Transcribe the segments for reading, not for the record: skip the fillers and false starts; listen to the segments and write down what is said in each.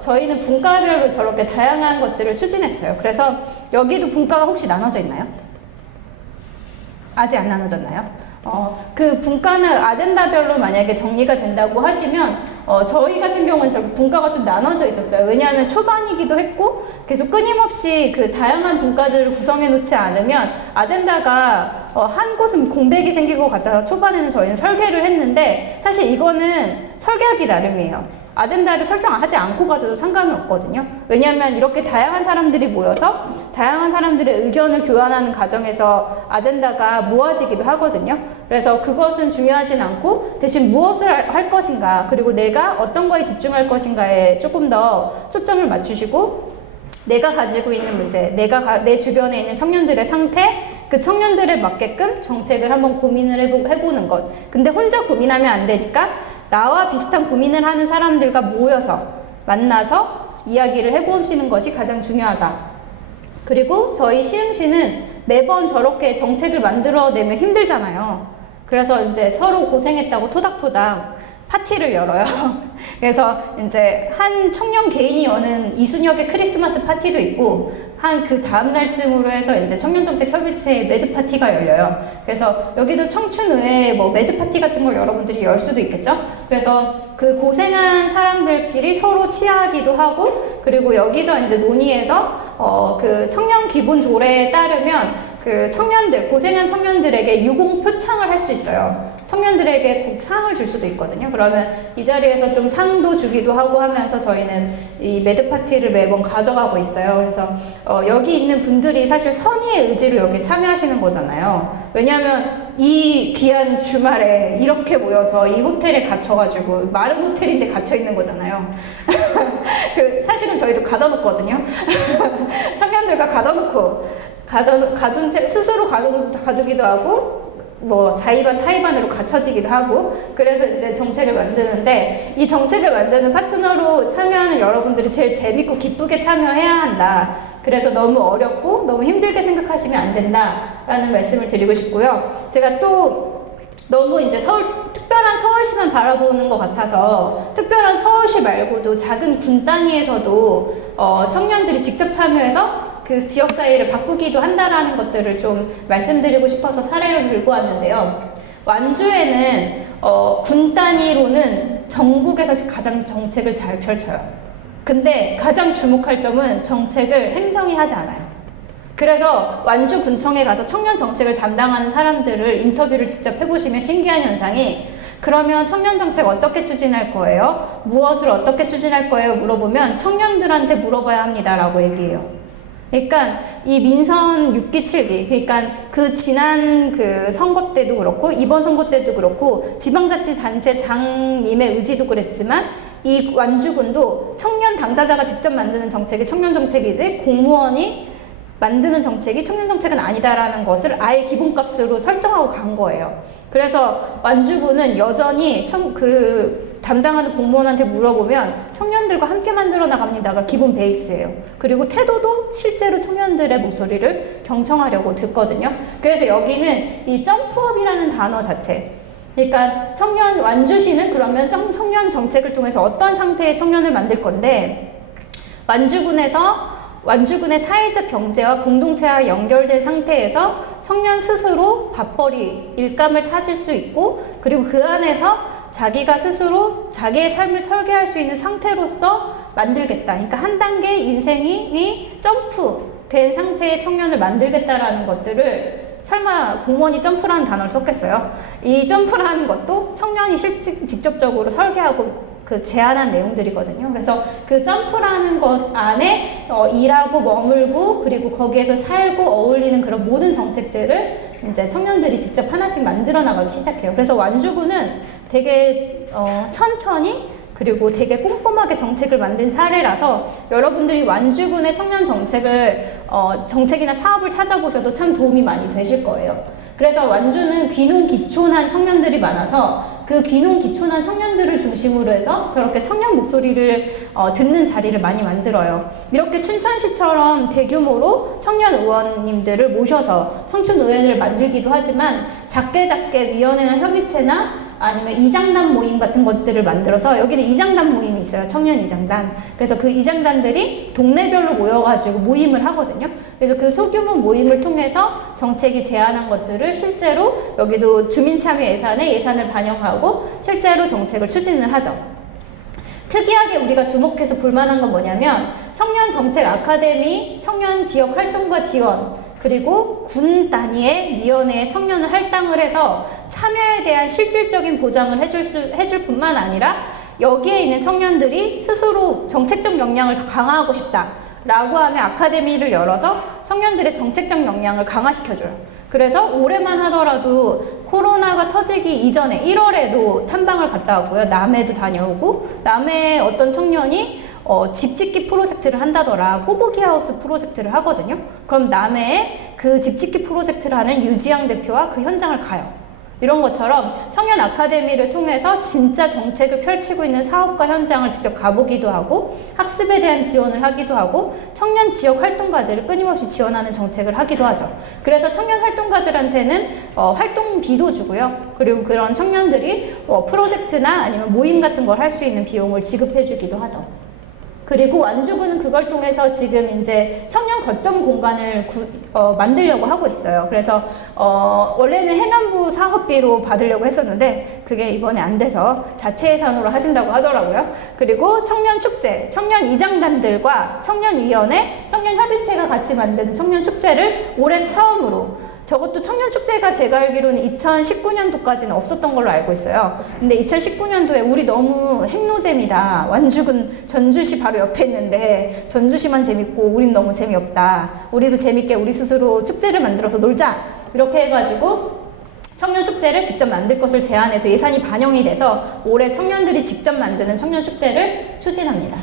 저희는 분과별로 저렇게 다양한 것들을 추진했어요. 그래서 여기도 분과가 혹시 나눠져 있나요? 아직 안 나눠졌나요? 그 분과는 아젠다별로 만약에 정리가 된다고 하시면 저희 같은 경우는 저 분과가 좀 나눠져 있었어요. 왜냐하면 초반이기도 했고 계속 끊임없이 그 다양한 분과들을 구성해 놓지 않으면 아젠다가 한 곳은 공백이 생길 것 같아서 초반에는 저희는 설계를 했는데 사실 이거는 설계하기 나름이에요. 아젠다를 설정하지 않고 가도 상관은 없거든요. 왜냐하면 이렇게 다양한 사람들이 모여서 다양한 사람들의 의견을 교환하는 과정에서 아젠다가 모아지기도 하거든요. 그래서 그것은 중요하진 않고 대신 무엇을 할 것인가 그리고 내가 어떤 거에 집중할 것인가에 조금 더 초점을 맞추시고 내가 가지고 있는 문제, 내 주변에 있는 청년들의 상태, 그 청년들에 맞게끔 정책을 한번 고민을 해보는 것. 근데 혼자 고민하면 안 되니까 나와 비슷한 고민을 하는 사람들과 모여서 만나서 이야기를 해보시는 것이 가장 중요하다. 그리고 저희 시흥시는 매번 저렇게 정책을 만들어내면 힘들잖아요. 그래서 이제 서로 고생했다고 토닥토닥 파티를 열어요. 그래서 이제 한 청년 개인이 여는 이순혁의 크리스마스 파티도 있고 한 그 다음 날쯤으로 해서 이제 청년정책협의체의 매드 파티가 열려요. 그래서 여기도 청춘의회 뭐 매드 파티 같은 걸 여러분들이 열 수도 있겠죠. 그래서 그 고생한 사람들끼리 서로 치하하기도 하고 그리고 여기서 이제 논의해서 그 청년 기본 조례에 따르면 그 청년들 고생한 청년들에게 유공 표창을 할 수 있어요. 청년들에게 꼭 상을 줄 수도 있거든요. 그러면 이 자리에서 좀 상도 주기도 하고 하면서 저희는 이 매드 파티를 매번 가져가고 있어요. 그래서 여기 있는 분들이 사실 선의의 의지로 여기 참여하시는 거잖아요. 왜냐하면 이 귀한 주말에 이렇게 모여서 이 호텔에 gat혀가지고 마른 호텔인데 갇혀 있는 거잖아요. 사실은 저희도 가둬놓거든요. 청년들과 스스로 가두기도 하고 뭐 자의반 타의반으로 갖춰지기도 하고 그래서 이제 정책을 만드는데 이 정책을 만드는 파트너로 참여하는 여러분들이 제일 재밌고 기쁘게 참여해야 한다. 그래서 너무 어렵고 너무 힘들게 생각하시면 안 된다라는 말씀을 드리고 싶고요. 제가 또 너무 이제 특별한 서울시만 바라보는 것 같아서 특별한 서울시 말고도 작은 군 단위에서도 청년들이 직접 참여해서 그 지역사회를 바꾸기도 한다라는 것들을 좀 말씀드리고 싶어서 사례를 들고 왔는데요. 완주에는 군 단위로는 전국에서 가장 정책을 잘 펼쳐요. 근데 가장 주목할 점은 정책을 행정이 하지 않아요. 그래서 완주군청에 가서 청년 정책을 담당하는 사람들을 인터뷰를 직접 해보시면 신기한 현상이 그러면 청년 정책 어떻게 추진할 거예요? 무엇을 어떻게 추진할 거예요? 물어보면 청년들한테 물어봐야 합니다라고 얘기해요. 그러니까 이 민선 6기 7기 그러니까 그 지난 그 선거 때도 그렇고 이번 선거 때도 그렇고 지방자치단체 장님의 의지도 그랬지만 이 완주군도 청년 당사자가 직접 만드는 정책이 청년 정책이지 공무원이 만드는 정책이 청년 정책은 아니다라는 것을 아예 기본값으로 설정하고 간 거예요. 그래서 완주군은 여전히 담당하는 공무원한테 물어보면 청년들과 함께 만들어 나갑니다가 기본 베이스예요. 그리고 태도도 실제로 청년들의 목소리를 경청하려고 듣거든요. 그래서 여기는 이 점프업이라는 단어 자체 그러니까 완주시는 그러면 청년 정책을 통해서 어떤 상태의 청년을 만들 건데 완주군의 사회적 경제와 공동체와 연결된 상태에서 청년 스스로 밥벌이, 일감을 찾을 수 있고 그리고 그 안에서 자기가 스스로 자기의 삶을 설계할 수 있는 상태로서 만들겠다. 그러니까 한 단계 인생이 점프된 상태의 청년을 만들겠다라는 것들을 설마 공무원이 점프라는 단어를 썼겠어요? 이 점프라는 것도 청년이 직접적으로 설계하고 그 제안한 내용들이거든요. 그래서 그 점프라는 것 안에 일하고 머물고 그리고 거기에서 살고 어울리는 그런 모든 정책들을 이제 청년들이 직접 하나씩 만들어 나가기 시작해요. 그래서 완주군은 되게 천천히 그리고 되게 꼼꼼하게 정책을 만든 사례라서 여러분들이 완주군의 청년 정책이나 사업을 찾아보셔도 참 도움이 많이 되실 거예요. 그래서 완주는 귀농귀촌한 청년들이 많아서 그 귀농귀촌한 청년들을 중심으로 해서 저렇게 청년 목소리를 듣는 자리를 많이 만들어요. 이렇게 춘천시처럼 대규모로 청년 의원님들을 모셔서 청춘의회를 만들기도 하지만 작게 위원회나 협의체나 아니면 이장단 모임 같은 것들을 만들어서 여기는 이장단 모임이 있어요. 청년 이장단. 그래서 그 이장단들이 동네별로 모여가지고 모임을 하거든요. 그래서 그 소규모 모임을 통해서 정책이 제안한 것들을 실제로 여기도 주민참여 예산에 예산을 반영하고 실제로 정책을 추진을 하죠. 특이하게 우리가 주목해서 볼만한 건 뭐냐면 청년 정책 아카데미, 청년 지역 활동가 지원, 그리고 군 단위의 위원회에 청년을 할당을 해서 참여에 대한 실질적인 보장을 해줄 뿐만 아니라 여기에 있는 청년들이 스스로 정책적 역량을 더 강화하고 싶다라고 하면 아카데미를 열어서 청년들의 정책적 역량을 강화시켜줘요. 그래서 올해만 하더라도 코로나가 터지기 이전에 1월에도 탐방을 갔다 왔고요. 남해도 다녀오고 남해에 어떤 청년이 집 짓기 프로젝트를 한다더라. 꼬부기 하우스 프로젝트를 하거든요. 그럼 남해에 그 집 짓기 프로젝트를 하는 유지양 대표와 그 현장을 가요. 이런 것처럼 청년 아카데미를 통해서 진짜 정책을 펼치고 있는 사업가 현장을 직접 가보기도 하고 학습에 대한 지원을 하기도 하고 청년 지역 활동가들을 끊임없이 지원하는 정책을 하기도 하죠. 그래서 청년 활동가들한테는 활동비도 주고요. 그리고 그런 청년들이 프로젝트나 아니면 모임 같은 걸 할 수 있는 비용을 지급해 주기도 하죠. 그리고 완주군은 그걸 통해서 지금 이제 청년 거점 공간을 만들려고 하고 있어요. 그래서 원래는 해남부 사업비로 받으려고 했었는데 그게 이번에 안 돼서 자체 예산으로 하신다고 하더라고요. 그리고 청년 축제, 청년 이장단들과 청년위원회, 청년협의체가 같이 만든 청년 축제를 올해 처음으로, 저것도 청년축제가 제가 알기로는 2019년도까지는 없었던 걸로 알고 있어요. 근데 2019년도에 우리 너무 핵노잼이다. 완주군 전주시 바로 옆에 있는데 전주시만 재밌고 우린 너무 재미없다. 우리도 재밌게 우리 스스로 축제를 만들어서 놀자. 이렇게 해가지고 청년축제를 직접 만들 것을 제안해서 예산이 반영이 돼서 올해 청년들이 직접 만드는 청년축제를 추진합니다.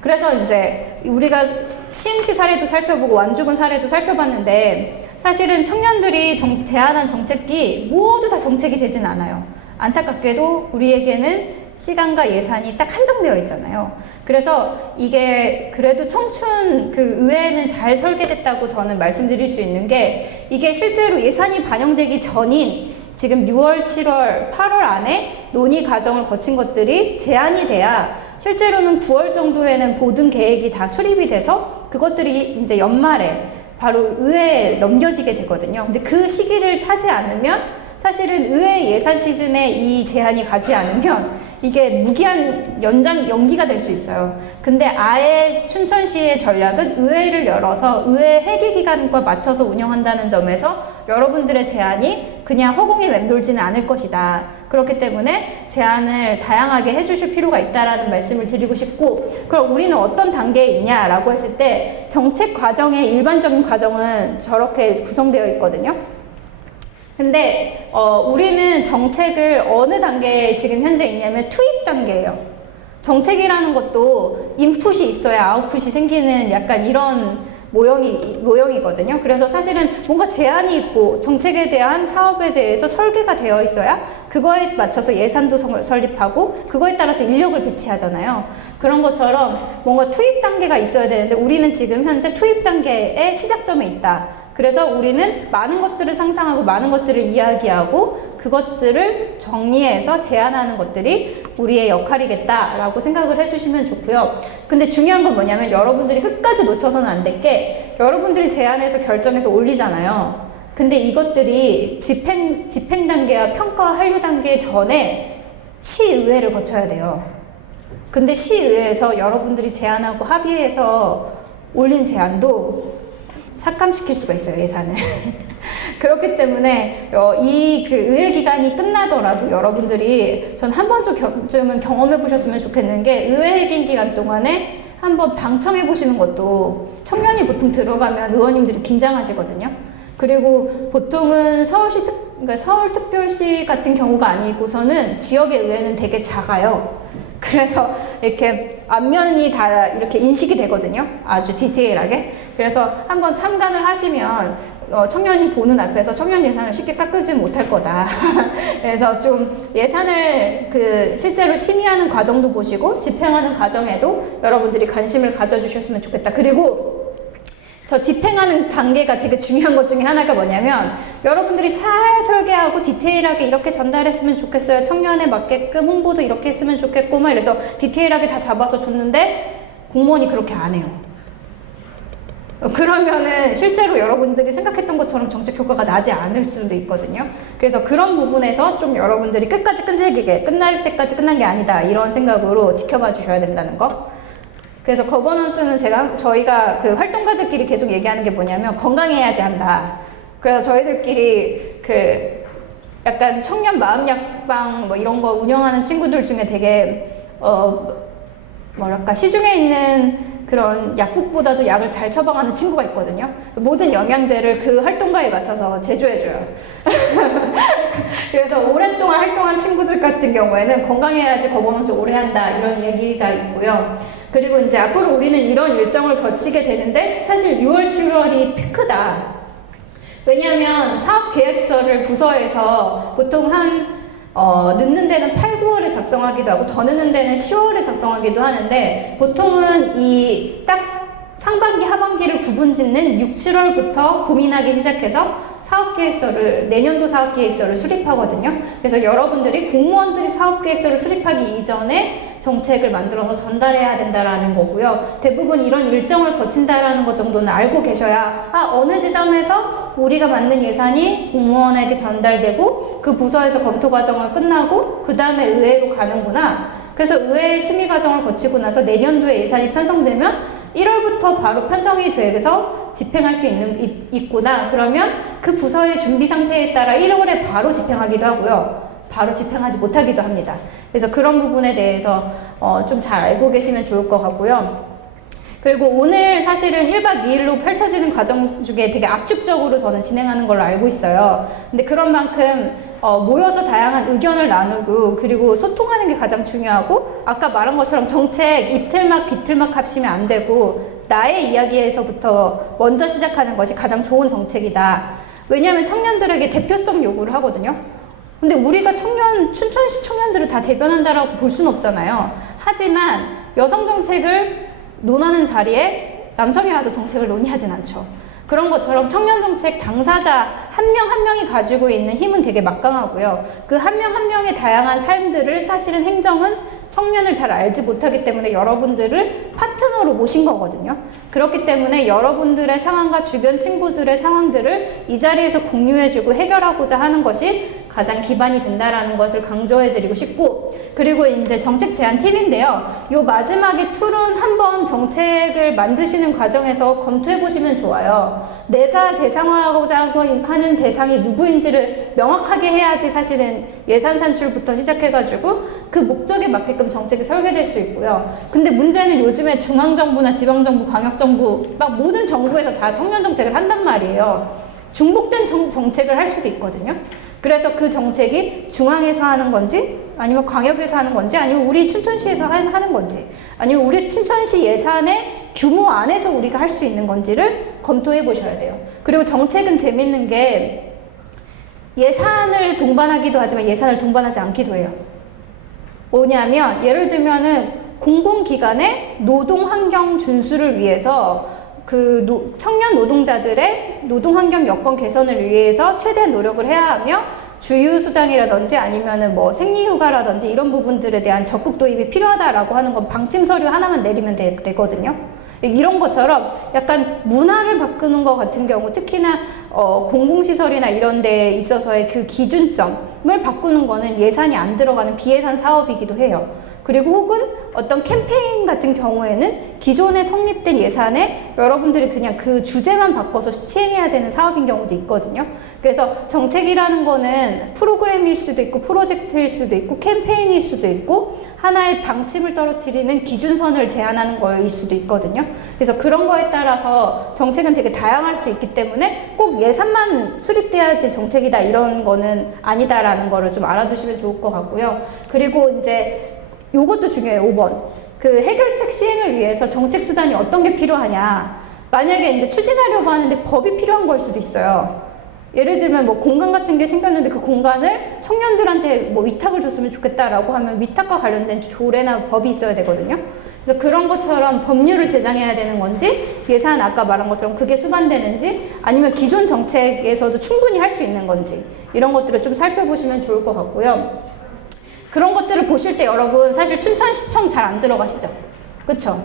그래서 이제 우리가 시흥시 사례도 살펴보고 완주군 사례도 살펴봤는데 사실은 청년들이 제안한 정책이 모두 다 정책이 되진 않아요. 안타깝게도 우리에게는 시간과 예산이 딱 한정되어 있잖아요. 그래서 이게 그래도 청춘 그 의회는 잘 설계됐다고 저는 말씀드릴 수 있는 게 이게 실제로 예산이 반영되기 전인 지금 6월, 7월, 8월 안에 논의 과정을 거친 것들이 제안이 돼야 실제로는 9월 정도에는 모든 계획이 다 수립이 돼서 그것들이 이제 연말에 바로 의회에 넘겨지게 되거든요. 근데 그 시기를 타지 않으면 사실은 의회 예산 시즌에 이 제안이 가지 않으면 이게 무기한 연기가 될 수 있어요. 근데 아예 춘천시의 전략은 의회를 열어서 의회 회기 기간과 맞춰서 운영한다는 점에서 여러분들의 제안이 그냥 허공에 맴돌지는 않을 것이다. 그렇기 때문에 제안을 다양하게 해주실 필요가 있다라는 말씀을 드리고 싶고, 그럼 우리는 어떤 단계에 있냐라고 했을 때 정책 과정의 일반적인 과정은 저렇게 구성되어 있거든요. 근데 우리는 정책을 어느 단계에 지금 현재 있냐면 투입 단계예요. 정책이라는 것도 인풋이 있어야 아웃풋이 생기는 약간 이런 모형이거든요. 그래서 사실은 뭔가 제안이 있고 정책에 대한 사업에 대해서 설계가 되어 있어야 그거에 맞춰서 예산도 설립하고 그거에 따라서 인력을 배치하잖아요. 그런 것처럼 뭔가 투입 단계가 있어야 되는데 우리는 지금 현재 투입 단계의 시작점에 있다. 그래서 우리는 많은 것들을 상상하고 많은 것들을 이야기하고 그것들을 정리해서 제안하는 것들이 우리의 역할이겠다라고 생각을 해주시면 좋고요. 근데 중요한 건 뭐냐면 여러분들이 끝까지 놓쳐서는 안 될 게 여러분들이 제안해서 결정해서 올리잖아요. 근데 이것들이 집행 단계와 평가 한류 단계 전에 시의회를 거쳐야 돼요. 근데 시의회에서 여러분들이 제안하고 합의해서 올린 제안도 삭감시킬 수가 있어요, 예산을. 그렇기 때문에 이 그 의회 기간이 끝나더라도 여러분들이 전 한 번쯤은 경험해 보셨으면 좋겠는 게 의회 회기 기간 동안에 한번 방청해 보시는 것도 청년이 보통 들어가면 의원님들이 긴장하시거든요. 그리고 보통은 그러니까 서울특별시 같은 경우가 아니고서는 지역의 의회는 되게 작아요. 그래서 이렇게 앞면이 다 이렇게 인식이 되거든요. 아주 디테일하게. 그래서 한번 참관을 하시면 청년이 보는 앞에서 청년 예산을 쉽게 깎지 못할 거다. 그래서 좀 예산을 실제로 심의하는 과정도 보시고 집행하는 과정에도 여러분들이 관심을 가져주셨으면 좋겠다. 그리고 저 집행하는 단계가 되게 중요한 것 중에 하나가 뭐냐면 여러분들이 잘 설계하고 디테일하게 이렇게 전달했으면 좋겠어요. 청년에 맞게끔 홍보도 이렇게 했으면 좋겠고 막 이래서 디테일하게 다 잡아서 줬는데 공무원이 그렇게 안 해요. 그러면은 실제로 여러분들이 생각했던 것처럼 정책 효과가 나지 않을 수도 있거든요. 그래서 그런 부분에서 좀 여러분들이 끝까지 끈질기게 끝날 때까지 끝난 게 아니다 이런 생각으로 지켜봐 주셔야 된다는 거. 그래서 거버넌스는 저희가 그 활동가들끼리 계속 얘기하는 게 뭐냐면 건강해야지 한다. 그래서 저희들끼리 그 약간 청년 마음약방 뭐 이런 거 운영하는 친구들 중에 되게 뭐랄까 시중에 있는 그런 약국보다도 약을 잘 처방하는 친구가 있거든요. 모든 영양제를 그 활동가에 맞춰서 제조해줘요. 그래서 오랫동안 활동한 친구들 같은 경우에는 건강해야지 거버넌스 오래 한다 이런 얘기가 있고요. 그리고 이제 앞으로 우리는 이런 일정을 거치게 되는데 사실 6월, 7월이 피크다. 왜냐하면 사업계획서를 부서에서 보통 늦는 데는 8, 9월에 작성하기도 하고 더 늦는 데는 10월에 작성하기도 하는데 보통은 이 딱 상반기, 하반기를 구분짓는 6, 7월부터 고민하기 시작해서 내년도 사업계획서를 수립하거든요. 그래서 여러분들이 공무원들이 사업계획서를 수립하기 이전에 정책을 만들어서 전달해야 된다라는 거고요. 대부분 이런 일정을 거친다라는 것 정도는 알고 계셔야 어느 지점에서 우리가 만든 예산이 공무원에게 전달되고 그 부서에서 검토 과정을 끝나고 그 다음에 의회로 가는구나. 그래서 의회 심의 과정을 거치고 나서 내년도에 예산이 편성되면 1월부터 바로 편성이 돼서 집행할 수 있구나. 그러면 그 부서의 준비 상태에 따라 1월에 바로 집행하기도 하고요. 바로 집행하지 못하기도 합니다. 그래서 그런 부분에 대해서 좀 잘 알고 계시면 좋을 것 같고요. 그리고 오늘 사실은 1박 2일로 펼쳐지는 과정 중에 되게 압축적으로 저는 진행하는 걸로 알고 있어요. 근데 그런 만큼 모여서 다양한 의견을 나누고 그리고 소통하는 게 가장 중요하고 아까 말한 것처럼 정책 이틀막 비틀막 합치면 안 되고 나의 이야기에서부터 먼저 시작하는 것이 가장 좋은 정책이다. 왜냐하면 청년들에게 대표성 요구를 하거든요. 근데 우리가 춘천시 청년들을 다 대변한다라고 볼 수는 없잖아요. 하지만 여성 정책을 논하는 자리에 남성이 와서 정책을 논의하진 않죠. 그런 것처럼 청년 정책 당사자 한 명 한 명이 가지고 있는 힘은 되게 막강하고요. 그 한 명 한 명의 다양한 삶들을 사실은 행정은 청년을 잘 알지 못하기 때문에 여러분들을 파트너로 모신 거거든요. 그렇기 때문에 여러분들의 상황과 주변 친구들의 상황들을 이 자리에서 공유해주고 해결하고자 하는 것이 가장 기반이 된다라는 것을 강조해드리고 싶고, 그리고 이제 정책 제안 팁인데요. 요 마지막에 툴은 한번 정책을 만드시는 과정에서 검토해 보시면 좋아요. 내가 대상화하고자 하는 대상이 누구인지를 명확하게 해야지 사실은 예산 산출부터 시작해가지고 그 목적에 맞게끔 정책이 설계될 수 있고요. 근데 문제는 요즘에 중앙정부나 지방정부, 광역정부 막 모든 정부에서 다 청년 정책을 한단 말이에요. 중복된 정책을 할 수도 있거든요. 그래서 그 정책이 중앙에서 하는 건지 아니면 광역에서 하는 건지 아니면 우리 춘천시에서 하는 건지 아니면 우리 춘천시 예산의 규모 안에서 우리가 할 수 있는 건지를 검토해 보셔야 돼요. 그리고 정책은 재밌는 게 예산을 동반하기도 하지만 예산을 동반하지 않기도 해요. 뭐냐면 예를 들면은 공공기관의 노동환경 준수를 위해서 그 청년 노동자들의 노동환경 여건 개선을 위해서 최대한 노력을 해야 하며 주휴수당이라든지 아니면은 뭐 생리휴가라든지 이런 부분들에 대한 적극 도입이 필요하다라고 하는 건 방침 서류 하나만 내리면 되거든요. 이런 것처럼 약간 문화를 바꾸는 것 같은 경우 특히나 공공시설이나 이런 데에 있어서의 그 기준점을 바꾸는 거는 예산이 안 들어가는 비예산 사업이기도 해요. 그리고 혹은 어떤 캠페인 같은 경우에는 기존에 성립된 예산에 여러분들이 그냥 그 주제만 바꿔서 시행해야 되는 사업인 경우도 있거든요. 그래서 정책이라는 거는 프로그램일 수도 있고 프로젝트일 수도 있고 캠페인일 수도 있고 하나의 방침을 떨어뜨리는 기준선을 제안하는 거일 수도 있거든요. 그래서 그런 거에 따라서 정책은 되게 다양할 수 있기 때문에 꼭 예산만 수립돼야지 정책이다 이런 거는 아니다라는 거를 좀 알아두시면 좋을 것 같고요. 그리고 이제 요것도 중요해요. 5번. 그 해결책 시행을 위해서 정책 수단이 어떤 게 필요하냐. 만약에 이제 추진하려고 하는데 법이 필요한 걸 수도 있어요. 예를 들면 뭐 공간 같은 게 생겼는데 그 공간을 청년들한테 뭐 위탁을 줬으면 좋겠다라고 하면 위탁과 관련된 조례나 법이 있어야 되거든요. 그래서 그런 것처럼 법률을 제정해야 되는 건지, 예산 아까 말한 것처럼 그게 수반되는지, 아니면 기존 정책에서도 충분히 할 수 있는 건지, 이런 것들을 좀 살펴보시면 좋을 것 같고요. 그런 것들을 보실 때 여러분 사실 춘천시청 잘 안 들어가시죠? 그쵸?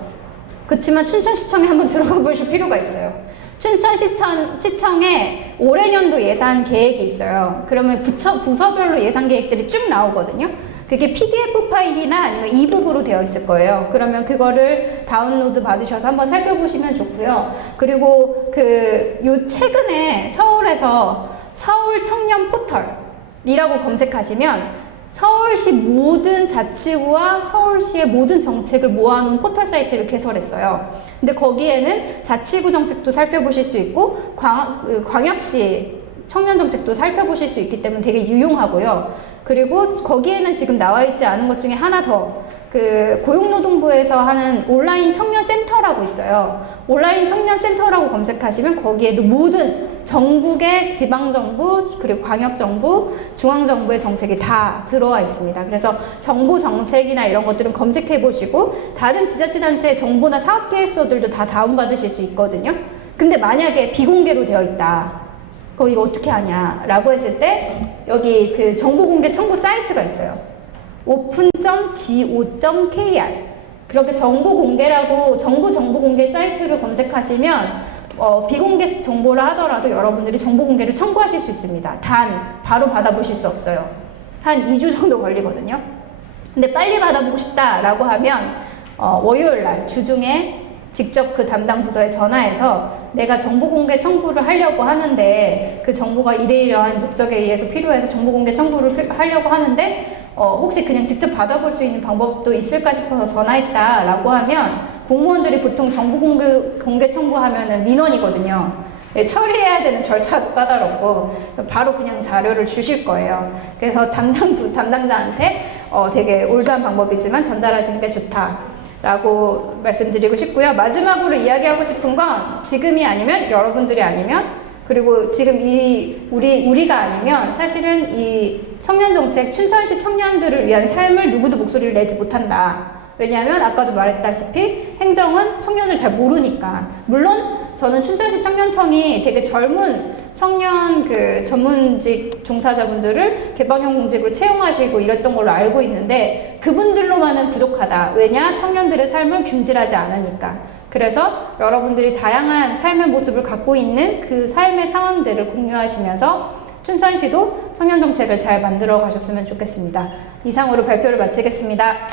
그치만 춘천시청에 한번 들어가 보실 필요가 있어요. 춘천시청에 올해년도 예산 계획이 있어요. 그러면 부서별로 예산 계획들이 쭉 나오거든요. 그게 PDF 파일이나 아니면 이북으로 되어 있을 거예요. 그러면 그거를 다운로드 받으셔서 한번 살펴보시면 좋고요. 그리고 요 최근에 서울에서 서울 청년 포털이라고 검색하시면 서울시 모든 자치구와 서울시의 모든 정책을 모아놓은 포털 사이트를 개설했어요. 근데 거기에는 자치구 정책도 살펴보실 수 있고 광역시 청년 정책도 살펴보실 수 있기 때문에 되게 유용하고요. 그리고 거기에는 지금 나와 있지 않은 것 중에 하나 더, 고용노동부에서 하는 온라인 청년센터라고 있어요. 온라인 청년센터라고 검색하시면 거기에도 모든 전국의 지방정부, 그리고 광역정부, 중앙정부의 정책이 다 들어와 있습니다. 그래서 정부 정책이나 이런 것들은 검색해 보시고, 다른 지자체단체의 정보나 사업계획서들도 다 다운받으실 수 있거든요. 근데 만약에 비공개로 되어 있다. 그럼 이거 어떻게 하냐? 라고 했을 때, 여기 정보공개 청구 사이트가 있어요. open.go.kr. 그렇게 정보공개라고 정부 정보공개 사이트를 검색하시면 비공개 정보를 하더라도 여러분들이 정보공개를 청구하실 수 있습니다. 단 바로 받아보실 수 없어요. 한 2주 정도 걸리거든요. 근데 빨리 받아보고 싶다라고 하면 월요일날 주중에 직접 그 담당 부서에 전화해서 내가 정보공개 청구를 하려고 하는데 그 정보가 이러이러한 목적에 의해서 필요해서 정보공개 청구를 하려고 하는데 혹시 그냥 직접 받아볼 수 있는 방법도 있을까 싶어서 전화했다 라고 하면, 공무원들이 보통 정보공개 청구하면은 민원이거든요. 처리해야 되는 절차도 까다롭고 바로 그냥 자료를 주실 거예요. 그래서 담당자한테 되게 올드한 방법이지만 전달하시는 게 좋다 라고 말씀드리고 싶고요. 마지막으로 이야기하고 싶은 건, 지금이 아니면 여러분들이 아니면, 그리고 지금 우리가 아니면 사실은 이 청년정책, 춘천시 청년들을 위한 삶을 누구도 목소리를 내지 못한다. 왜냐하면 아까도 말했다시피 행정은 청년을 잘 모르니까. 물론 저는 춘천시 청년청이 되게 젊은 청년 전문직 종사자분들을 개방형 공직으로 채용하시고 이랬던 걸로 알고 있는데, 그분들로만은 부족하다. 왜냐? 청년들의 삶을 균질하지 않으니까. 그래서 여러분들이 다양한 삶의 모습을 갖고 있는 그 삶의 상황들을 공유하시면서 춘천시도 청년정책을 잘 만들어 가셨으면 좋겠습니다. 이상으로 발표를 마치겠습니다.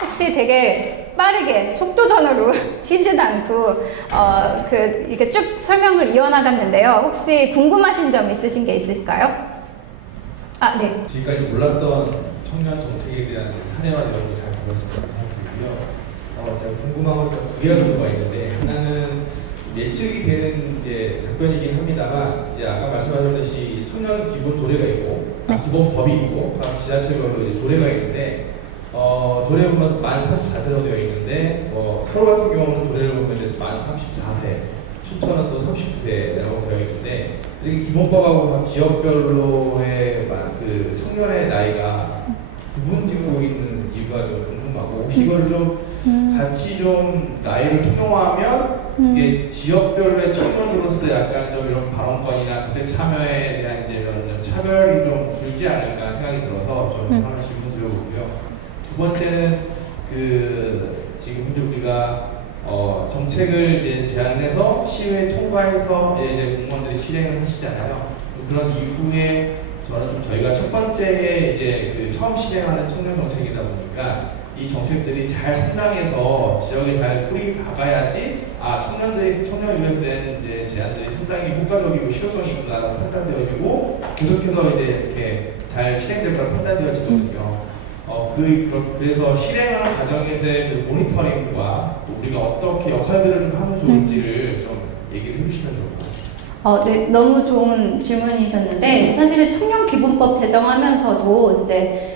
혹시 되게 빠르게 속도전으로 쉬지도 않고 이렇게 쭉 설명을 이어나갔는데요. 혹시 궁금하신 점 있으신 게 있으실까요? 아, 네. 지금까지 몰랐던 청년 정책에 대한 사례와 이런 거잘 들었으면 생각드리고요. 제가 궁금한 건 두 개가 정도가 있는데, 하나는 예측이 되는 이제 답변이긴 합니다만, 이제 아까 말씀하셨듯이 청년 기본 조례가 있고, 기본 법이 있고, 각 지자체별로 이제 조례가 있는데, 조례 보면 만 34세로 되어 있는데, 서울 같은 경우는 조례를 보면 이제 만 34세, 춘천은 또 39세라고 되어 있는데, 이렇게 기본법하고 지역별로의 그 청년의 나이가 구분지고 있는 이유가 좀 궁금하고, 혹시 이걸 좀 같이 좀 나이를 통용하면 이게 지역별로의 청년으로서 약간 좀 이런 발언권이나 정책 참여에 대한 이제 이런 차별이 좀 줄지 않을까 생각이 들어서 좀 하나 질문 드려보고요. 두 번째는 지금 현재 우리가 정책을 이제 제안해서 시의회 통과해서 이제 공무원들이 실행을 하시잖아요. 그런 이후에 저희가 첫 번째 이제 처음 실행하는 청년 정책이다 보니까 이 정책들이 잘 성장해서 지역에 잘 뿌리 박아야지 청년을 위해서 된 이제 제안들이 상당히 효과적이고 실효성이 있구나라고 판단되어지고 계속해서 이제 이렇게 잘 실행될 거라 판단되어지거든요. 그래서 실행하는 과정에서의 모니터링과 또 우리가 어떻게 역할들을 하면 좋을지를 좀 얘기를 해주시면 좋을 것 같아요. 네, 너무 좋은 질문이셨는데, 사실은 청년기본법 제정하면서도 이제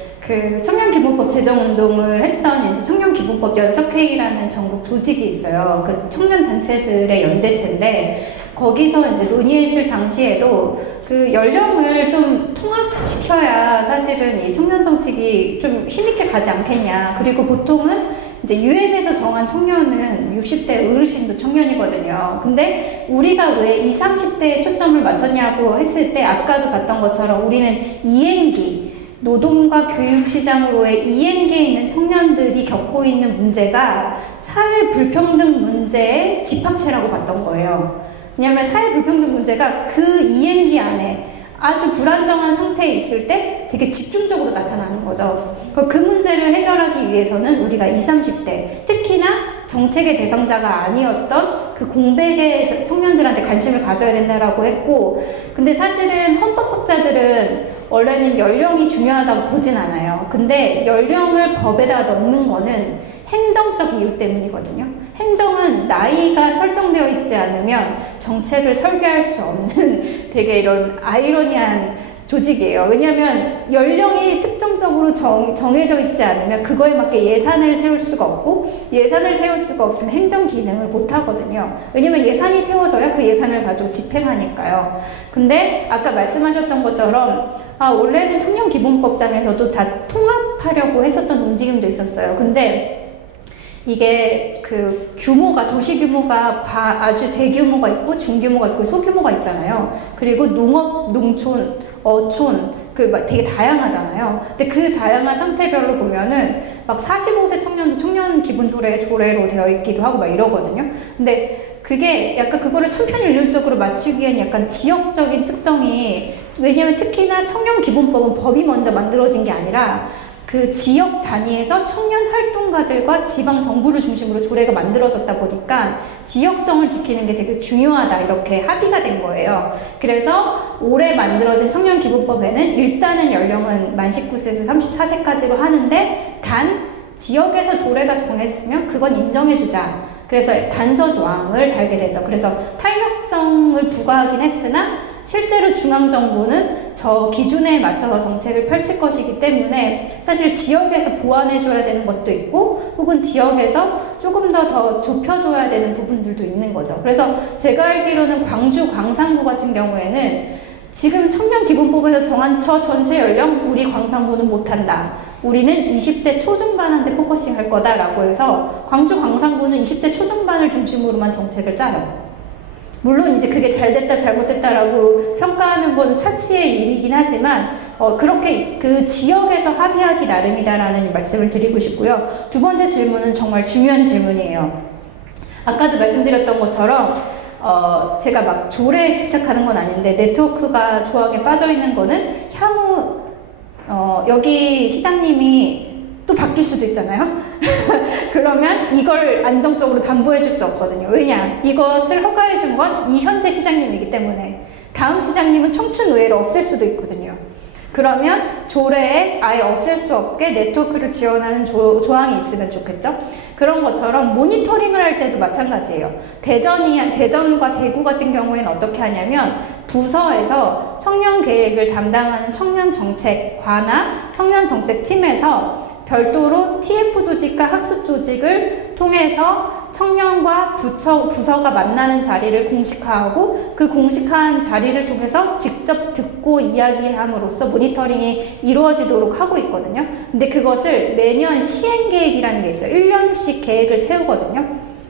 청년기본법 제정 운동을 했던 이제 청년기본법 연석회의라는 전국 조직이 있어요. 그 청년 단체들의 연대체인데, 거기서 이제 논의했을 당시에도 그 연령을 좀 통합시켜야 사실은 이 청년 정책이 좀 힘있게 가지 않겠냐. 그리고 보통은 이제 유엔에서 정한 청년은 60대 어르신도 청년이거든요. 근데 우리가 왜 20, 30대에 초점을 맞췄냐고 했을 때 아까도 봤던 것처럼 우리는 이행기, 노동과 교육 시장으로의 이행기에 있는 청년들이 겪고 있는 문제가 사회 불평등 문제의 집합체라고 봤던 거예요. 왜냐하면 사회 불평등 문제가 그 이행기 안에 아주 불안정한 상태에 있을 때 되게 집중적으로 나타나는 거죠. 그 문제를 해결하기 위해서는 우리가 20, 30대, 특히나 정책의 대상자가 아니었던 그 공백의 청년들한테 관심을 가져야 된다라고 했고, 근데 사실은 헌법학자들은 원래는 연령이 중요하다고 보진 않아요. 근데 연령을 법에다가 넣는 거는 행정적 이유 때문이거든요. 행정은 나이가 설정되어 있지 않으면 정책을 설계할 수 없는 되게 이런 아이러니한 조직이에요. 왜냐하면 연령이 특정적으로 정해져 있지 않으면 그거에 맞게 예산을 세울 수가 없고, 예산을 세울 수가 없으면 행정 기능을 못 하거든요. 왜냐하면 예산이 세워져야 그 예산을 가지고 집행하니까요. 근데 아까 말씀하셨던 것처럼 원래는 청년기본법상에서도 다 통합하려고 했었던 움직임도 있었어요. 근데 이게 그 규모가, 도시 규모가 아주 대규모가 있고 중규모가 있고 소규모가 있잖아요. 그리고 농업, 농촌, 어촌, 막 되게 다양하잖아요. 근데 그 다양한 상태별로 보면은 막 45세 청년도 청년 기본 조례로 되어 있기도 하고 막 이러거든요. 근데 그게 약간 그거를 천편일률적으로 맞추기엔 약간 지역적인 특성이, 왜냐면 특히나 청년 기본법은 법이 먼저 만들어진 게 아니라 그 지역 단위에서 청년 활동가들과 지방 정부를 중심으로 조례가 만들어졌다 보니까 지역성을 지키는 게 되게 중요하다, 이렇게 합의가 된 거예요. 그래서 올해 만들어진 청년 기본법에는 일단은 연령은 만 19세에서 34세까지로 하는데, 단 지역에서 조례가 정했으면 그건 인정해주자. 그래서 단서 조항을 달게 되죠. 그래서 탄력성을 부과하긴 했으나 실제로 중앙정부는 저 기준에 맞춰서 정책을 펼칠 것이기 때문에 사실 지역에서 보완해줘야 되는 것도 있고, 혹은 지역에서 조금 더 좁혀줘야 되는 부분들도 있는 거죠. 그래서 제가 알기로는 광주, 광산구 같은 경우에는 지금 청년기본법에서 정한 저 전체 연령 우리 광산구는 못한다. 우리는 20대 초중반한테 포커싱 할 거다라고 해서 광주, 광산구는 20대 초중반을 중심으로만 정책을 짜요. 물론 이제 그게 잘 됐다 잘못됐다라고 평가하는 건 차치의 일이긴 하지만 그렇게 그 지역에서 합의하기 나름이다라는 말씀을 드리고 싶고요. 두 번째 질문은 정말 중요한 질문이에요. 아까도 말씀드렸던 것처럼 제가 막 조례에 집착하는 건 아닌데, 네트워크가 조항에 빠져 있는 거는 향후 여기 시장님이 또 바뀔 수도 있잖아요. 그러면 이걸 안정적으로 담보해 줄 수 없거든요. 왜냐? 이것을 허가해 준 건 이 현재 시장님이기 때문에 다음 시장님은 청춘의회를 없앨 수도 있거든요. 그러면 조례에 아예 없앨 수 없게 네트워크를 지원하는 조항이 있으면 좋겠죠? 그런 것처럼 모니터링을 할 때도 마찬가지예요. 대전과 대구 같은 경우에는 어떻게 하냐면 부서에서 청년 계획을 담당하는 청년정책과나 청년정책팀에서 별도로 TF 조직과 학습 조직을 통해서 청년과 부서가 만나는 자리를 공식화하고, 그 공식화한 자리를 통해서 직접 듣고 이야기함으로써 모니터링이 이루어지도록 하고 있거든요. 근데 그것을 매년 시행계획이라는 게 있어요. 1년씩 계획을 세우거든요.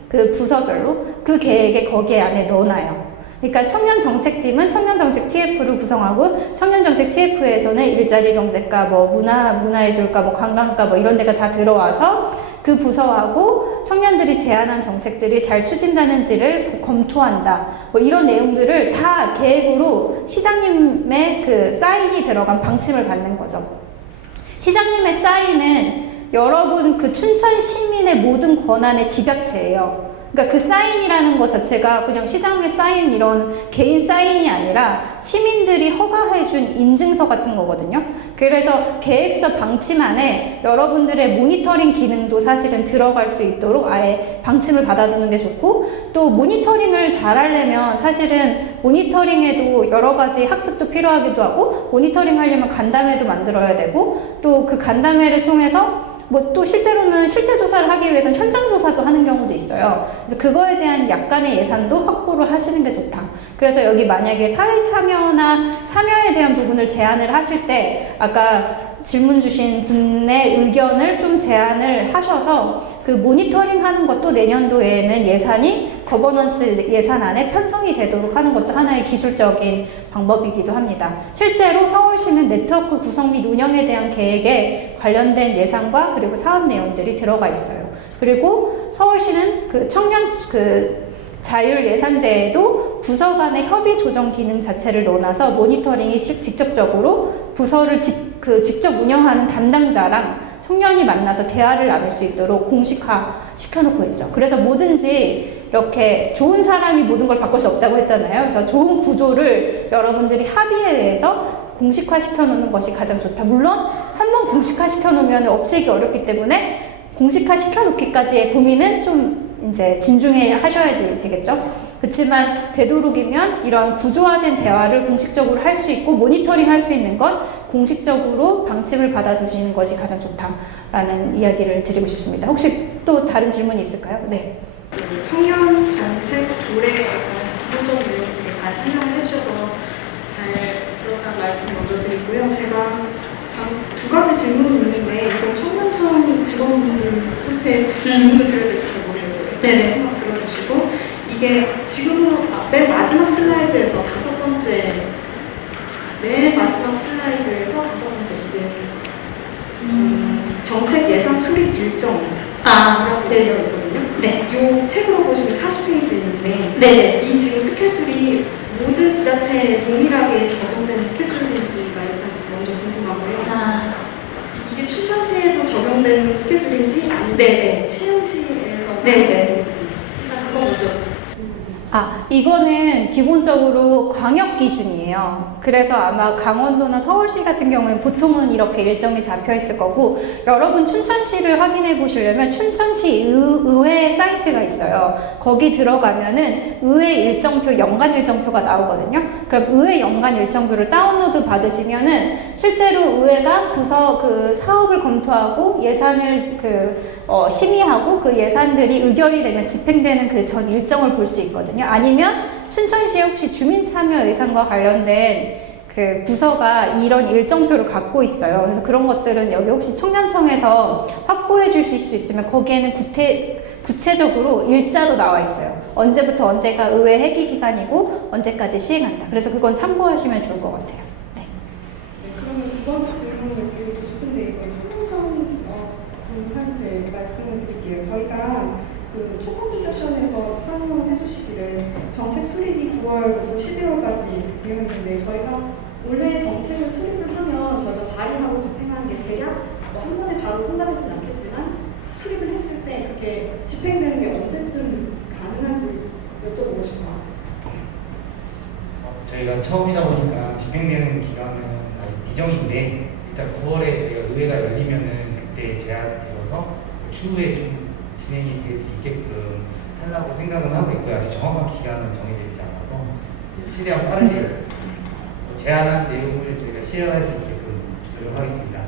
그 부서별로. 그 계획에 거기에 안에 넣어놔요. 그러니까 청년정책팀은 청년정책 TF를 구성하고, 청년정책 TF에서는 일자리 경제과, 문화예술과, 관광과 이런 데가 다 들어와서 그 부서하고 청년들이 제안한 정책들이 잘 추진되는지를 검토한다. 이런 내용들을 다 계획으로 시장님의 그 사인이 들어간 방침을 받는 거죠. 시장님의 사인은 여러분 그 춘천 시민의 모든 권한의 집약체예요. 그러니까 그 사인이라는 것 자체가 그냥 시장의 사인, 이런 개인 사인이 아니라 시민들이 허가해준 인증서 같은 거거든요. 그래서 계획서 방침 안에 여러분들의 모니터링 기능도 사실은 들어갈 수 있도록 아예 방침을 받아두는 게 좋고, 또 모니터링을 잘 하려면 사실은 모니터링에도 여러 가지 학습도 필요하기도 하고, 모니터링 하려면 간담회도 만들어야 되고, 또 그 간담회를 통해서 뭐 또 실제로는 실태 조사를 하기 위해서는 현장 조사도 하는 경우도 있어요. 그래서 그거에 대한 약간의 예산도 확보를 하시는 게 좋다. 그래서 여기 만약에 사회 참여나 참여에 대한 부분을 제안을 하실 때 아까 질문 주신 분의 의견을 좀 제안을 하셔서 그 모니터링 하는 것도 내년도에는 예산이 거버넌스 예산 안에 편성이 되도록 하는 것도 하나의 기술적인 방법이기도 합니다. 실제로 서울시는 네트워크 구성 및 운영에 대한 계획에 관련된 예산과 그리고 사업 내용들이 들어가 있어요. 그리고 서울시는 그 청년 자율 예산제에도 부서 간의 협의 조정 기능 자체를 넣어놔서 모니터링이 직접적으로 부서를 직접 운영하는 담당자랑 청년이 만나서 대화를 나눌 수 있도록 공식화 시켜놓고 있죠. 그래서 뭐든지 이렇게 좋은 사람이 모든 걸 바꿀 수 없다고 했잖아요. 그래서 좋은 구조를 여러분들이 합의에 의해서 공식화 시켜놓는 것이 가장 좋다. 물론 한 번 공식화 시켜놓으면 없애기 어렵기 때문에 공식화 시켜놓기까지의 고민은 좀 이제 진중해 하셔야지 되겠죠. 그렇지만 되도록이면 이런 구조화된 대화를 공식적으로 할 수 있고 모니터링 할 수 있는 건 공식적으로 방침을 받아두시는 것이 가장 좋다라는 이야기를 드리고 싶습니다. 혹시 또 다른 질문이 있을까요? 네. 청년 정책 조례 기본적인 내용을 잘 설명을 해주셔서 잘 들었다는 말씀 먼저 드리고요. 제가 두 가지 질문이 있는데 이건 청년청 직원분한테 질문도 드려야 될지 모르겠어요. 네네. 한번 들어주시고 이게 지금 맨 마지막 슬라이드에서 다섯 번째 맨 마지막 슬라이드에서 다섯 번째 이게 정책 예산 수립 일정이라고 되어 있거든요. 네. 이 책으로 보시면 40페이지인데 네네. 이 지금 스케줄이 모든 지자체에 동일하게 적용되는 스케줄인지가 일단 먼저 궁금하고요. 아, 이게 춘천시에도 적용되는 스케줄인지 아니면 네네. 시흥시에서 네네. 일단 그거 먼저 질문드립니다. 아, 이거는 기본적으로 광역 기준이에요. 그래서 아마 강원도나 서울시 같은 경우는 보통은 이렇게 일정이 잡혀 있을 거고, 여러분 춘천시를 확인해 보시려면 춘천시 의회 사이트가 있어요. 거기 들어가면은 의회 일정표, 연간 일정표가 나오거든요. 그럼 의회 연간 일정표를 다운로드 받으시면은 실제로 의회가 부서 그 사업을 검토하고 예산을 심의하고 그 예산들이 의결이 되면 집행되는 그 전 일정을 볼 수 있거든요. 아니면 춘천시 혹시 주민참여 예산과 관련된 그 부서가 이런 일정표를 갖고 있어요. 그래서 그런 것들은 여기 혹시 청년청에서 확보해 주실 수 있으면 거기에는 구체적으로 일자도 나와 있어요. 언제부터 언제가 의회 회기 기간이고 언제까지 시행한다. 그래서 그건 참고하시면 좋을 것 같아요. 네. 네, 그러면 두 번째 질문을 드리고 싶은데 이거 청년청 분한테 말씀을 드릴게요. 저희가 그 첫 번째 세션에서 설명을 해주시기를 정책 수립이 9월부터 12월까지 되어있는데 저희가 원래 정책을 수립을 하면 저희가 발의하고 집행하는 게 대략 한 번에 바로 통과되지는 않겠지만 수립을 했을 때 그게 집행되는 게 언제쯤 가능한지 여쭤보고 싶어요. 저희가 처음이다 보니까 집행되는 기간은 아직 미정인데 일단 9월에 저희가 의회가 열리면은 그때 제안되어서 추후에 좀 진행이 될 수 있게끔 하려고 생각은 하고 있고요. 아직 정확한 기간은 정해져 있지 않아서 최대한 빠르게 제안한 내용을 저희가 실현할 수 있게끔 노력하겠습니다.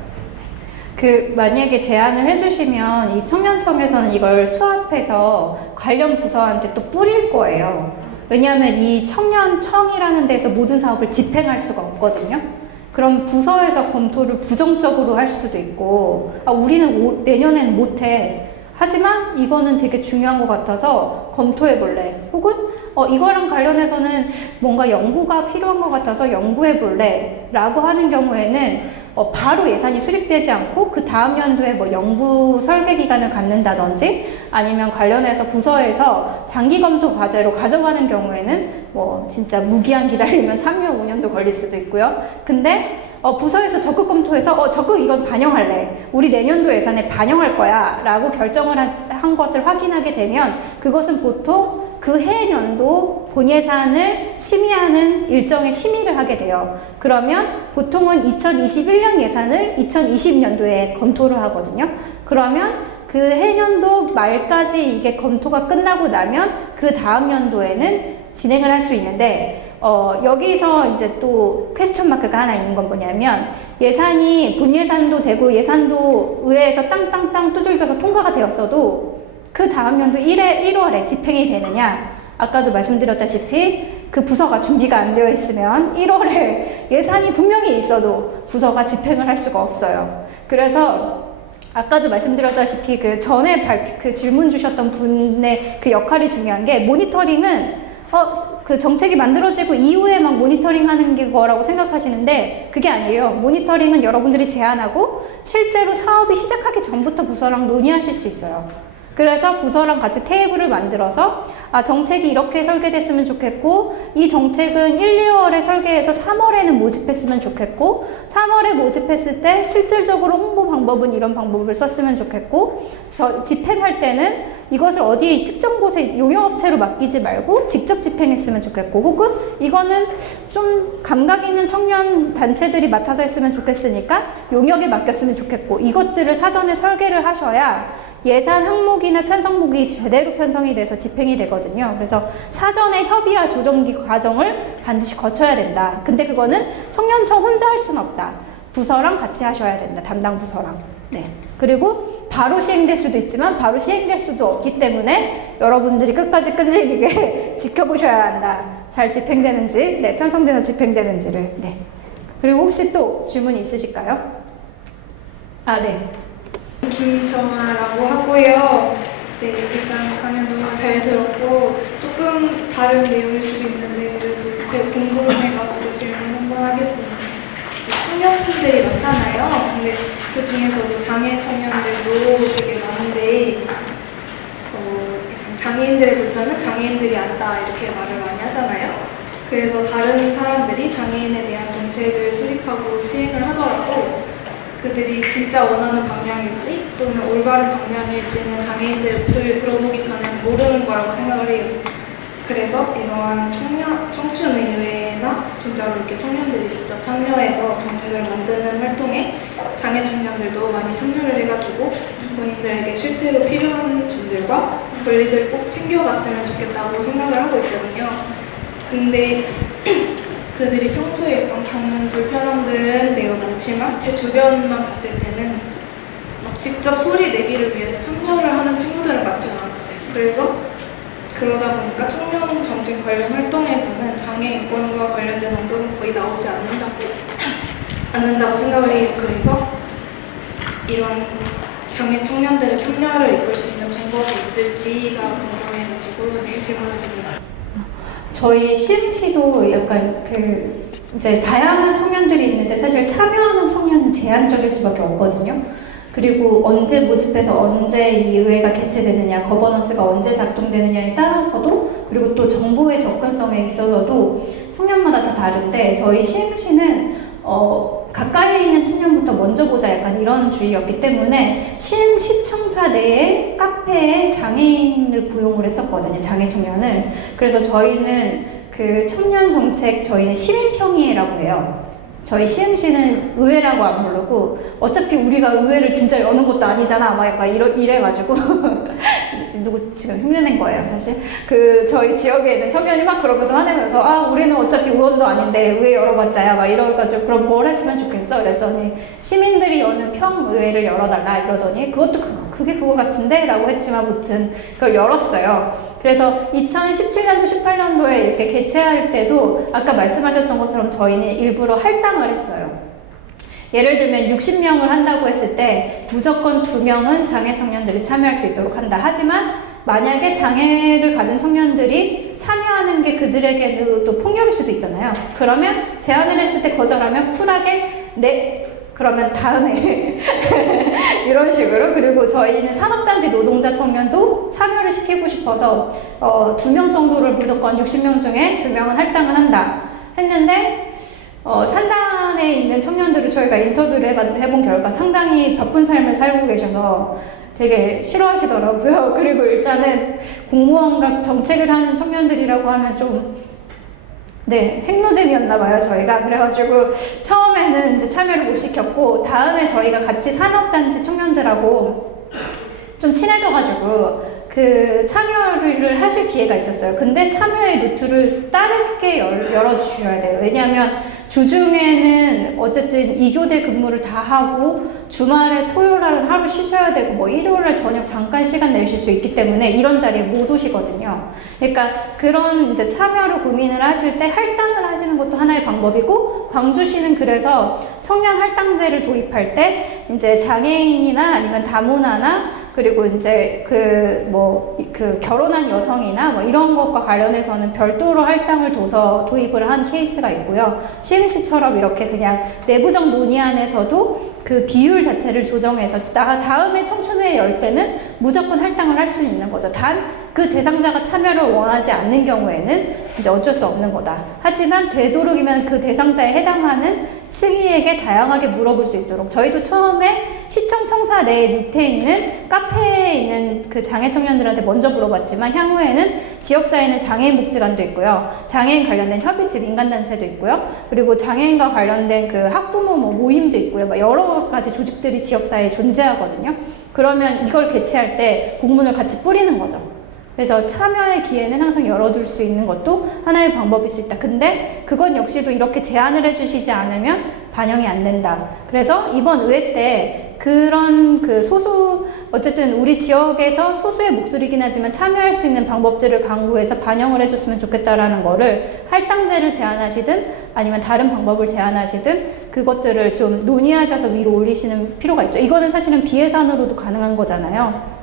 만약에 제안을 해주시면 이 청년청에서는 이걸 수합해서 관련 부서한테 또 뿌릴 거예요. 왜냐하면 이 청년청이라는 데서 모든 사업을 집행할 수가 없거든요. 그럼 부서에서 검토를 부정적으로 할 수도 있고, 우리는 내년엔 못해. 하지만 이거는 되게 중요한 것 같아서 검토해 볼래. 혹은 이거랑 관련해서는 뭔가 연구가 필요한 것 같아서 연구해 볼래. 라고 하는 경우에는 바로 예산이 수립되지 않고 그 다음 연도에 뭐 연구 설계 기간을 갖는다든지 아니면 관련해서 부서에서 장기 검토 과제로 가져가는 경우에는 뭐 진짜 무기한 기다리면 3년, 5년도 걸릴 수도 있고요. 근데 부서에서 적극 검토해서 적극 이건 반영할래. 우리 내년도 예산에 반영할 거야. 라고 결정을 한 것을 확인하게 되면 그것은 보통 그 해년도 본예산을 심의하는 일정의 심의를 하게 돼요. 그러면 보통은 2021년 예산을 2020년도에 검토를 하거든요. 그러면 그 해년도 말까지 이게 검토가 끝나고 나면 그 다음 연도에는 진행을 할 수 있는데 여기서 이제 또 퀘스천 마크가 하나 있는 건 뭐냐면 예산이 본 예산도 되고 예산도 의회에서 땅땅땅 두들겨서 통과가 되었어도 그 다음 연도 1월에 집행이 되느냐? 아까도 말씀드렸다시피 그 부서가 준비가 안 되어 있으면 1월에 예산이 분명히 있어도 부서가 집행을 할 수가 없어요. 그래서 아까도 말씀드렸다시피 그 전에 그 질문 주셨던 분의 그 역할이 중요한 게 모니터링은 그 정책이 만들어지고 이후에 막 모니터링 하는 거라고 생각하시는데 그게 아니에요. 모니터링은 여러분들이 제안하고 실제로 사업이 시작하기 전부터 부서랑 논의하실 수 있어요. 그래서 부서랑 같이 테이블을 만들어서 정책이 이렇게 설계됐으면 좋겠고 이 정책은 1, 2월에 설계해서 3월에는 모집했으면 좋겠고 3월에 모집했을 때 실질적으로 홍보 방법은 이런 방법을 썼으면 좋겠고 집행할 때는 이것을 어디 특정 곳에 용역업체로 맡기지 말고 직접 집행했으면 좋겠고 혹은 이거는 좀 감각 있는 청년 단체들이 맡아서 했으면 좋겠으니까 용역에 맡겼으면 좋겠고 이것들을 사전에 설계를 하셔야 예산 항목이나 편성목이 제대로 편성이 돼서 집행이 되거든요. 그래서 사전에 협의와 조정기 과정을 반드시 거쳐야 된다. 근데 그거는 청년청 혼자 할 수는 없다. 부서랑 같이 하셔야 된다. 담당 부서랑. 네. 그리고 바로 시행될 수도 있지만 바로 시행될 수도 없기 때문에 여러분들이 끝까지 끈질기게 지켜보셔야 한다. 잘 집행되는지, 네, 편성돼서 집행되는지를. 네. 그리고 혹시 또 질문이 있으실까요? 네. 김정아라고 하고요. 네, 일단 강연 너무 잘 들었고 조금 다른 내용일 수도 있는데 그래도 제가 궁금해가지고 질문 한번 하겠습니다. 청년들이 많잖아요. 근데 그 중에서도 장애 청년들도 되게 많은데 장애인들의 불편은 장애인들이 안다 이렇게 말을 많이 하잖아요. 그래서 다른 사람들이 장애인에 대한 정책을 수립하고 시행을 하더라도 그들이 진짜 원하는 방향일지 또는 올바른 방향일지는 장애인들의 목소리를 들어보기 전에는 모르는 거라고 생각을 해요. 그래서 이러한 청춘의회나 진짜로 이렇게 청년들이 직접 참여해서 정책을 만드는 활동에 장애 청년들도 많이 참여를 해가지고 본인들에게 실제로 필요한 점들과 권리들 꼭 챙겨갔으면 좋겠다고 생각을 하고 있거든요. 근데 그들이 평소에 겪는 불편함들은 매우 많지만 제 주변만 봤을 때는 막 직접 소리 내기를 위해서 참여를 하는 친구들은 많지는 않았어요. 그래서 그러다 보니까 청년 정책 관련 활동에서는 장애 인권과 관련된 언급은 거의 나오지 않는다고 생각을 해요. 그래서 이런 장애 청년들의 참여를 이끌 수 있는 방법이 있을지가 궁금해가지고 네, 질문을 드립니다. 저희 시흥시도 약간 이제 다양한 청년들이 있는데 사실 참여하는 청년은 제한적일 수밖에 없거든요. 그리고 언제 모집해서 언제 이 의회가 개최되느냐, 거버넌스가 언제 작동되느냐에 따라서도 그리고 또 정보의 접근성에 있어서도 청년마다 다 다른데 저희 시흥시는 가까이 있는 청년부터 먼저 보자 약간 이런 주의였기 때문에 시청사 내에 카페에 장애인을 고용을 했었거든요. 장애 청년을. 그래서 저희는 그 청년 정책 저희는 시민평의회라고 해요. 저희 시흥시는 의회라고 안 부르고 어차피 우리가 의회를 진짜 여는 것도 아니잖아 막 약간 이래가지고 누구 지금 흉내낸 거예요 사실. 저희 지역에 있는 청년이 막 그러면서 화내면서 우리는 어차피 의원도 아닌데 의회 열어봤자야 막 이래가지고 그럼 뭘 했으면 좋겠어 이랬더니 시민들이 여는 평의회를 열어달라 이러더니 그것도 그게 그거 같은데 라고 했지만 아무튼 그걸 열었어요. 그래서 2017년도, 18년도에 이렇게 개최할 때도 아까 말씀하셨던 것처럼 저희는 일부러 할당을 했어요. 예를 들면 60명을 한다고 했을 때 무조건 2명은 장애 청년들이 참여할 수 있도록 한다. 하지만 만약에 장애를 가진 청년들이 참여하는 게 그들에게도 또 폭력일 수도 있잖아요. 그러면 제안을 했을 때 거절하면 쿨하게 네. 그러면 다음에 이런 식으로. 그리고 저희는 산업단지 노동자 청년도 참여를 시키고 싶어서 2명 정도를 무조건 60명 중에 2명은 할당을 한다 했는데 산단에 있는 청년들을 저희가 인터뷰를 해본 결과 상당히 바쁜 삶을 살고 계셔서 되게 싫어하시더라고요. 그리고 일단은 공무원과 정책을 하는 청년들이라고 하면 좀 핵노잼이었나봐요, 저희가. 그래가지고, 처음에는 이제 참여를 못 시켰고, 다음에 저희가 같이 산업단지 청년들하고 좀 친해져가지고, 참여를 하실 기회가 있었어요. 근데 참여의 루트를 빠르게 열어주셔야 돼요. 왜냐하면 주중에는 어쨌든 2교대 근무를 다 하고 주말에 토요일 날은 하루 쉬셔야 되고 뭐 일요일 날 저녁 잠깐 시간 내실 수 있기 때문에 이런 자리에 못 오시거든요. 그러니까 그런 이제 참여를 고민을 하실 때 할당을 하시는 것도 하나의 방법이고, 광주시는 그래서 청년 할당제를 도입할 때 이제 장애인이나 아니면 다문화나 그리고 이제 그 결혼한 여성이나 뭐 이런 것과 관련해서는 별도로 할당을 둬서 도입을 한 케이스가 있고요. 시흥시처럼 이렇게 그냥 내부적 논의 안에서도 그 비율 자체를 조정해서 다음에 청춘회 열 때는 무조건 할당을 할 수 있는 거죠. 단 그 대상자가 참여를 원하지 않는 경우에는 이제 어쩔 수 없는 거다. 하지만 되도록이면 그 대상자에 해당하는 층위에게 다양하게 물어볼 수 있도록, 저희도 처음에 시청 청사 내 밑에 있는 카페에 있는 그 장애 청년들한테 먼저 물어봤지만 향후에는 지역사회는 장애인 복지관도 있고요, 장애인 관련된 협의체 민간단체도 있고요, 그리고 장애인과 관련된 그 학부모 모임도 있고요, 막 여러 가지 조직들이 지역사회에 존재하거든요. 그러면 이걸 개최할 때 공문을 같이 뿌리는 거죠. 그래서 참여의 기회는 항상 열어둘 수 있는 것도 하나의 방법일 수 있다. 근데 그건 역시도 이렇게 제안을 해주시지 않으면 반영이 안 된다. 그래서 이번 의회 때 그런 그 어쨌든 우리 지역에서 소수의 목소리긴 하지만 참여할 수 있는 방법들을 강구해서 반영을 해줬으면 좋겠다라는 거를, 할당제를 제안하시든 아니면 다른 방법을 제안하시든 그것들을 좀 논의하셔서 위로 올리시는 필요가 있죠. 이거는 사실은 비예산으로도 가능한 거잖아요.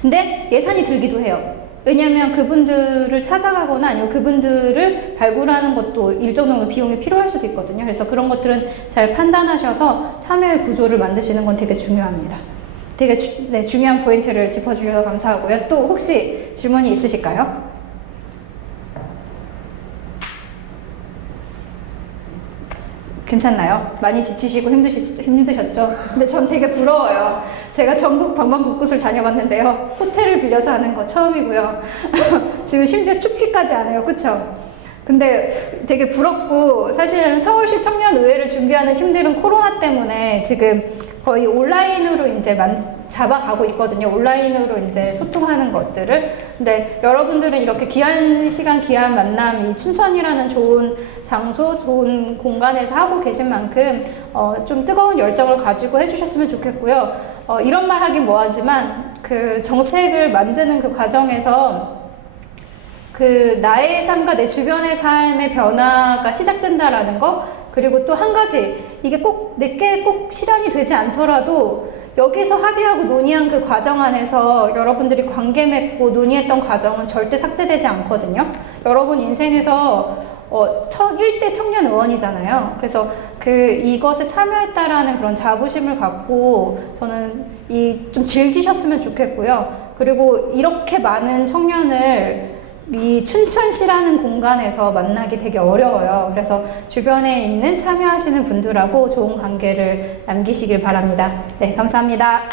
근데 예산이 들기도 해요. 왜냐하면 그분들을 찾아가거나 아니면 그분들을 발굴하는 것도 일정 정도 비용이 필요할 수도 있거든요. 그래서 그런 것들은 잘 판단하셔서 참여의 구조를 만드시는 건 되게 중요합니다. 되게 중요한 포인트를 짚어주셔서 감사하고요. 또 혹시 질문이 있으실까요? 괜찮나요? 많이 지치시고 힘드셨죠? 근데 전 되게 부러워요. 제가 전국 방방곳곳을 다녀봤는데요. 호텔을 빌려서 하는 거 처음이고요. 지금 심지어 춥기까지 안 해요. 그쵸? 근데 되게 부럽고, 사실은 서울시 청년의회를 준비하는 팀들은 코로나 때문에 지금 거의 온라인으로 이제 잡아가고 있거든요. 온라인으로 이제 소통하는 것들을. 근데 여러분들은 이렇게 귀한 시간, 귀한 만남, 이 춘천이라는 좋은 장소, 좋은 공간에서 하고 계신 만큼 좀 뜨거운 열정을 가지고 해주셨으면 좋겠고요. 이런 말 하긴 뭐하지만 그 정책을 만드는 그 과정에서 그 나의 삶과 내 주변의 삶의 변화가 시작된다라는 거, 그리고 또 한 가지, 이게 꼭 내게 꼭 실현이 되지 않더라도 여기서 합의하고 논의한 그 과정 안에서 여러분들이 관계 맺고 논의했던 과정은 절대 삭제되지 않거든요. 여러분 인생에서 1대 청년 의원이잖아요. 그래서 이것에 참여했다라는 그런 자부심을 갖고 저는 좀 즐기셨으면 좋겠고요. 그리고 이렇게 많은 청년을 이 춘천시라는 공간에서 만나기 되게 어려워요. 그래서 주변에 있는 참여하시는 분들하고 좋은 관계를 남기시길 바랍니다. 네, 감사합니다.